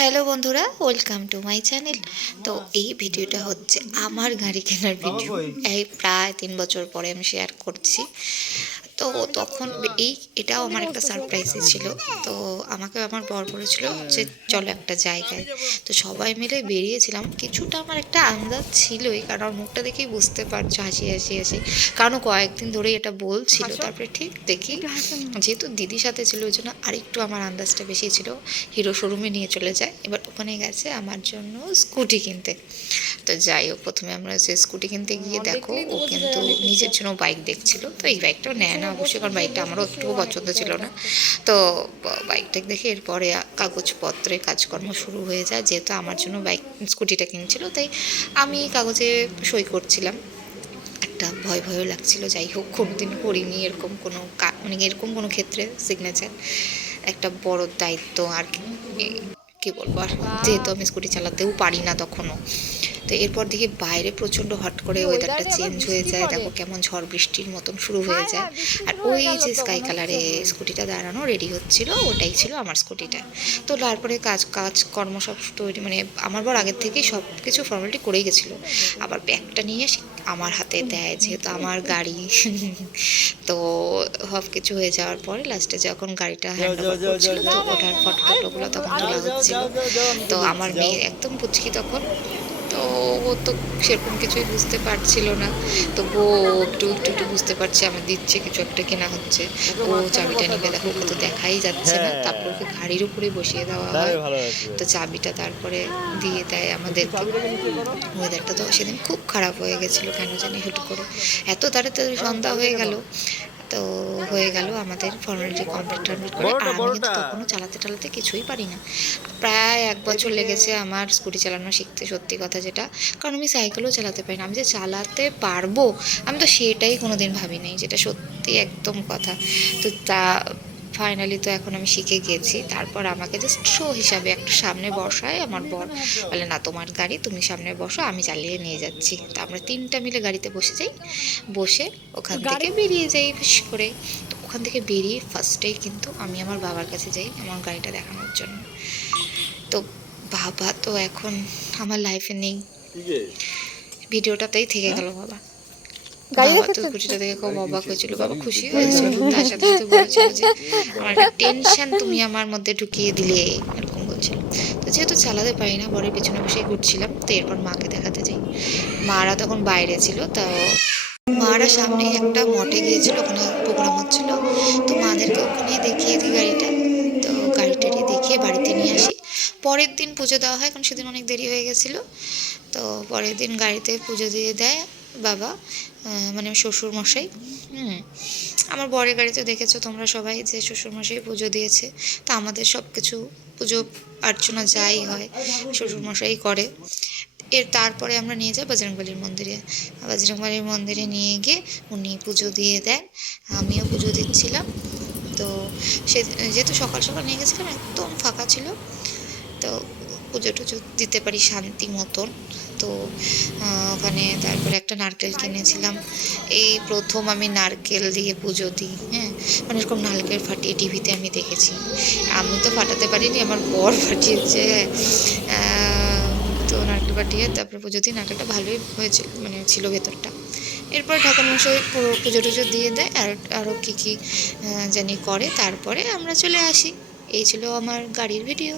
Hello বন্ধুরা, welcome to my channel. তো এই ভিডিওটা হচ্ছে আমার গাড়ি কেনার ভিডিও। এই প্রায় 3 বছর পরে আমি শেয়ার করছি। তো তখন এটাও আমার একটা সারপ্রাইজই ছিল। তো আমাকে আমার বর বলেছিল যে চলো একটা জায়গায়। তো সবাই মিলে বেরিয়েছিলাম। কিছুটা আমার একটা আন্দাজ ছিলই, কারণ ওর মুখটা দেখেই বুঝতে পারছো, হাসি হাসি হাসি, কারণ কয়েকদিন ধরেই এটা বলছিল। তারপরে ঠিক দেখি, যেহেতু দিদির সাথে ছিল ওই জন্য আরেকটু আমার আন্দাজটা বেশি ছিল। হিরো শোরুমে নিয়ে চলে যায়। এবার ওখানে গেছে আমার জন্য স্কুটি কিনতে। তো যাই হোক, প্রথমে আমরা যে স্কুটি কিনতে গিয়ে দেখো ও কিন্তু নিজের জন্য বাইক দেখছিল। তো এই বাইকটাও নেয় না অবশ্যই, কারণ বাইকটা আমারও একটুও পছন্দ ছিল না। তো বাইকটা দেখে এরপরে কাগজপত্রের কাজকর্ম শুরু হয়ে যায়। যেহেতু আমার জন্য স্কুটিটা কিনছিল, তাই আমি কাগজে সই করছিলাম। একটা ভয় ভয়ও লাগছিল। যাই হোক, কোনোদিন করিনি এরকম কোনো মানে এরকম কোনো ক্ষেত্রে সিগনেচার। একটা বড় দায়িত্ব আর কি বলবো, আর যেহেতু আমি স্কুটি চালাতেও পারি না তখনও। তো এরপর দেখি বাইরে প্রচণ্ড হট করে ওয়েদারটা চেঞ্জ হয়ে যায়, দেখো কেমন ঝড় বৃষ্টির মতন শুরু হয়ে যায়। আর ওই যে স্কাই কালারে স্কুটিটা দাঁড়ানো রেডি হচ্ছিল, ওটাই ছিল আমার স্কুটিটা। তো তারপরে কাজকর্ম সব তৈরি, মানে আমার বর আগের থেকেই সব কিছু ফর্মালিটি করেই গেছিলো। আবার ব্যাগটা নিয়ে আমার হাতে দেয়, যেহেতু আমার গাড়ি। তো সব কিছু হয়ে যাওয়ার পরে লাস্টে যখন গাড়িটা হ্যান্ড ওভার করছিল, তো ওটার ফটো টটোগুলো তখন তোলা হচ্ছিল। তো আমার মেয়ে একদম পুচকি তখন, তো ও তো সেরকম কিছুই বুঝতে পারছিল না। তো ও একটু একটু একটু বুঝতে পারছে আমার দিচ্ছে কিছু একটা কেনা হচ্ছে। ও চাবিটা নিবে, দেখো ওকে তো দেখাই যাচ্ছে না। তারপর ওকে গাড়ির উপরে বসিয়ে দেওয়া হয়। তো চাবিটা তারপরে দিয়ে দেয় আমাদেরকে। ওয়েদারটা তো সেদিন খুব খারাপ হয়ে গেছিলো, কেন জানি হুট করে এত তাড়াতাড়ি সন্ধ্যা হয়ে গেল। তো হয়ে গেল আমাদের ফর্মালিটি কমপ্লিট করে। আর আমি কিন্তু তখনও চালাতে টালাতে কিছুই পারি না। প্রায় 1 বছর লেগেছে আমার স্কুটি চালানো শিখতে, সত্যি কথা যেটা। কারণ আমি সাইকেলও চালাতে পারি না। আমি যে চালাতে পারবো, আমি তো সেটাই কোনো দিন ভাবি নাই, যেটা সত্যি একদম কথা। তো ফাইনালি তো এখন আমি শিখে গেছি। তারপর আমাকে জাস্ট শো হিসাবে একটু সামনে বসায় আমার বর, বলে না তোমার গাড়ি, তুমি সামনে বসো, আমি চালিয়ে নিয়ে যাচ্ছি। তো আমরা 3টা মিলে গাড়িতে বসে যাই, বসে ওখান থেকে বেরিয়ে যাই বেশ করে। তো ওখান থেকে বেরিয়ে ফার্স্টেই কিন্তু আমি আমার বাবার কাছে যাই আমার গাড়িটা দেখানোর জন্য। তো বাবা তো এখন আমার লাইফে নেই, ভিডিওটাতেই থেকে গেল বাবা। বাবা তো স্কুটিটা দেখে খুব অবাক হয়েছিল, বাবা খুশি হয়েছিল, তার সাথে সাথে বলেছিল যে আমার একটা টেনশন তুমি আমার মধ্যে ঢুকিয়ে দিলে, এরকম বলছিল। তো যেহেতু চালাতে পারি না, বরের পিছনে বসেই ঘুরছিলাম। তো এরপর মাকে দেখাতে যাই। মারা তখন বাইরে ছিল। তো মারা সামনে একটা মঠে গিয়েছিল, ওখানে প্রোগ্রাম হচ্ছিল। তো মাদেরকে ওখানে দেখিয়ে দিই গাড়িটা। তো গাড়িটারি দেখিয়ে বাড়িতে নিয়ে আসি। পরের দিন পুজো দেওয়া হয়, কারণ সেদিন অনেক দেরি হয়ে গেছিলো। তো পরের দিন গাড়িতে পুজো দিয়ে দেয় বাবা, মানে শ্বশুরমশাই। আমার বরের গাড়িতে দেখেছো তোমরা সবাই যে শ্বশুরমশাই পুজো দিয়েছে। তো আমাদের সব কিছু পুজো অর্চনা যাই হয় শ্বশুরমশাই করে। তারপরে আমরা নিয়ে যাই বজরংবলীর মন্দিরে। বজরংবলীর মন্দিরে নিয়ে গিয়ে উনি পুজো দিয়ে দেন, আমিও পুজো দিচ্ছিলাম। তো সে যেহেতু সকাল সকাল নিয়ে গেছিলাম, একদম ফাঁকা ছিল। তো পুজো টুজো দিতে পারি শান্তি মতন। তো ওখানে তারপরে একটা নারকেল কিনেছিলাম। এই প্রথম আমি নারকেল দিয়ে পুজো দিই, হ্যাঁ। মানে এরকম নারকেল ফাটিয়ে টিভিতে আমি দেখেছি। আমি তো ফাটাতে পারিনি, আমার বর ফাটিয়েছে। তো নারকেল ফাটিয়ে তারপরে পুজো দিই, নারকেলটা ভালোই হয়েছিল, মানে ছিল ভেতরটা। এরপর ঠাকুরমশাই পুরো পুজো টুজো দিয়ে দেয়, আর আরও কী কী জানি করে। তারপরে আমরা চলে আসি। এই ছিল আমার গাড়ির ভিডিও।